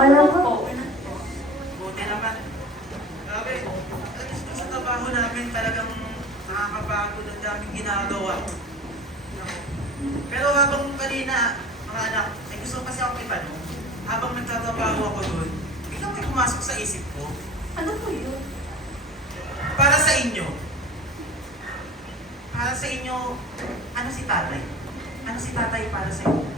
Wala po. Buti naman. Grabe, sa trabaho namin talagang nakakapagod, ang daming ginagawa. Pero habang kanina, mga anak, may gusto kasi ako itanong. Habang nagtatrabaho ako doon, biglang may pumasok sa isip ko. Ano po yun? Para sa inyo. Para sa inyo, ano si tatay? Ano si tatay para sa inyo?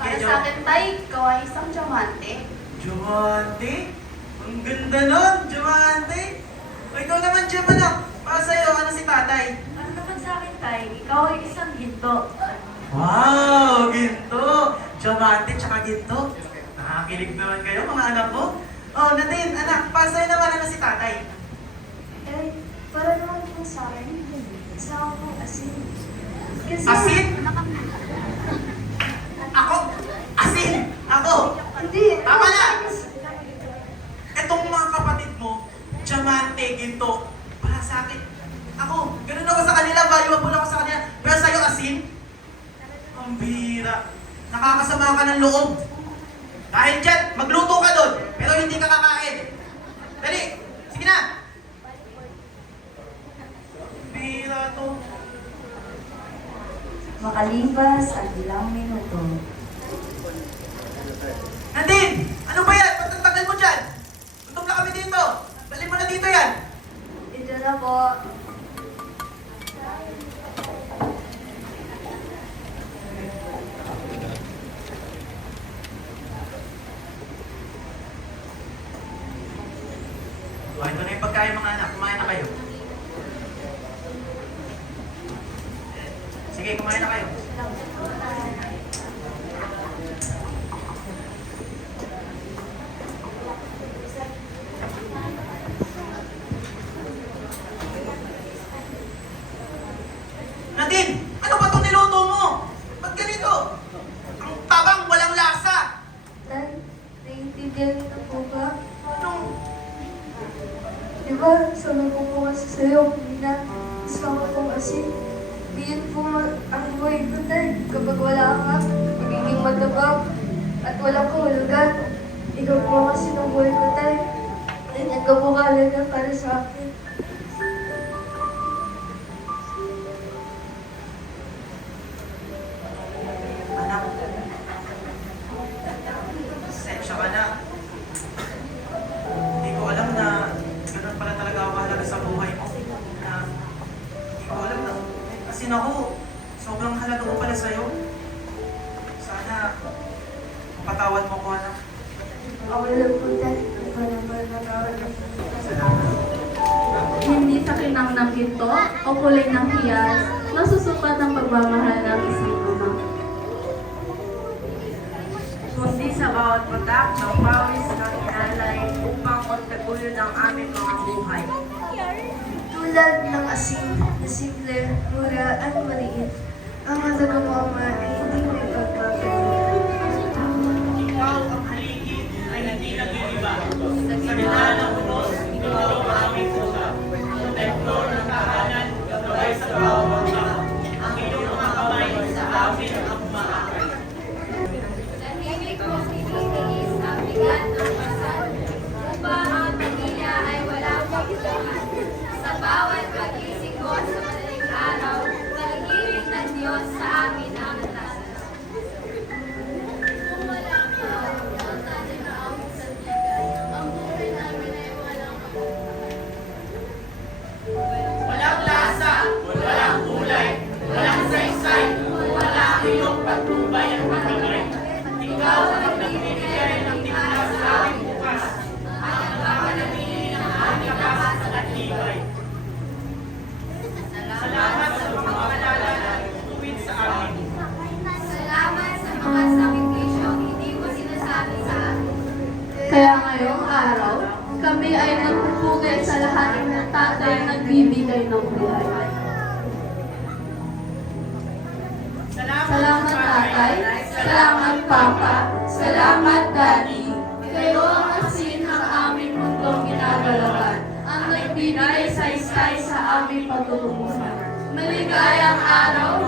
Para sa akin, tay, ikaw ay isang diamante. Diamante? Ang ganda nun, Diamante! O ikaw naman, Gem, anak. Para sa'yo, ano si tatay? Ano naman sa akin, tay, ikaw ay isang ginto. Wow! Ginto! Diamante tsaka ginto. Nakakilig naman kayo, mga anak ko. Oh, Nadine, anak, para sa'yo naman, ano si tatay? Eh, para naman po sa akin, isa akong asin. Kasi, Asin? Ako? Asin? Ako? Hindi. Tama na! Etong mga kapatid mo, Diamante, ginto, para sa akin. Ako, ganun ako sa kanila, valuable ako sa kanila. Pero sa'yo, asin? Ang bira. Nakakasama ka ng loob. Dahil dyan, magluto ka doon, pero hindi ka kakain. Dali, sige na. Bira to. Makalipas ang ilang minuto. Nadine! Ano ba yan? Ba't ang tagal mo dyan? Gutom na kami dito. Dali mo na dito yan. Ito na po. O, ito na yung pagkain mga anak. Kumain na kayo. Sige, kumain na kayo. Nadine! Ano ba itong niluto mo? Ba't ganito? Ang tabang, walang lasa. Tay, naiintindihan niyo po ba? Anong... Di ba, sabi ko po kasi sa'yo, Mina, isama pong asin. Diyan po ang buhay ko, tay. Kapag wala ka, magiging matabang at walang kahulugan. Ikaw po kasi ng buhay ko, tay. Ganyan ka po kahalaga para sa akin. Anak, sensya ka na. Hindi ko alam na ganun pala talaga ako kahalaga sa buhay mo. Na hindi ko alam na kasi ako, sobrang halaga ko pala sa'yo. Sana patawad mo ko, anak. Ako lang po, tay. Para natawag ako. Salamat. Hindi sa kinang ng ginto o kulay ng hiyas, nasusukat ang pagmamahal ng isang ama. Kundi sa bawat patak ng pawis ng inalay upang magtaguyod ang aming mga buhay. Tulad ng asin na simple, mura at maliit, ang halaga mo, Ama, ay hindi may pagpapalitan. Ikaw ang haligi ay hindi nag-iiba. Sa gitna ng unos, ikaw ang aming pusa. Sa templo ng tahanan, gabay sa bawat tao. Ang iyong mga kamay sa amin ang maakay. Tahimik mong tinitiis ang bigat ng pasal upang ang pamilya ay walang pagkulangan. Sa bawat pagising ko sa madaling araw, pag-ibig ng Diyos sa amin ang natasal. Kung walang tao, ang natin na awit sa bigay, ang buhay namin ay walang kapulutan. Walang lasa, walang kulay, walang saysay, wala ang iyong patnubay at makamay. Ikaw ang nagbibigay ng timpla sa aming bukas, at nagpapanatili ng aming lakas at tibay. Salamat sa mga paalala na tuwid sa amin. Salamat sa mga sakripisyong hindi mo sinasabi sa amin. Kaya ngayong araw, kami ay nagpupugay sa lahat ng tatay na nagbibigay ng buhay. Salamat tatay, salamat papa, salamat daddy. Kayo ang asin ng aming mundong ginagalawan, ang nagbibigay saysay sa aming patutunguhan. Maligayang araw,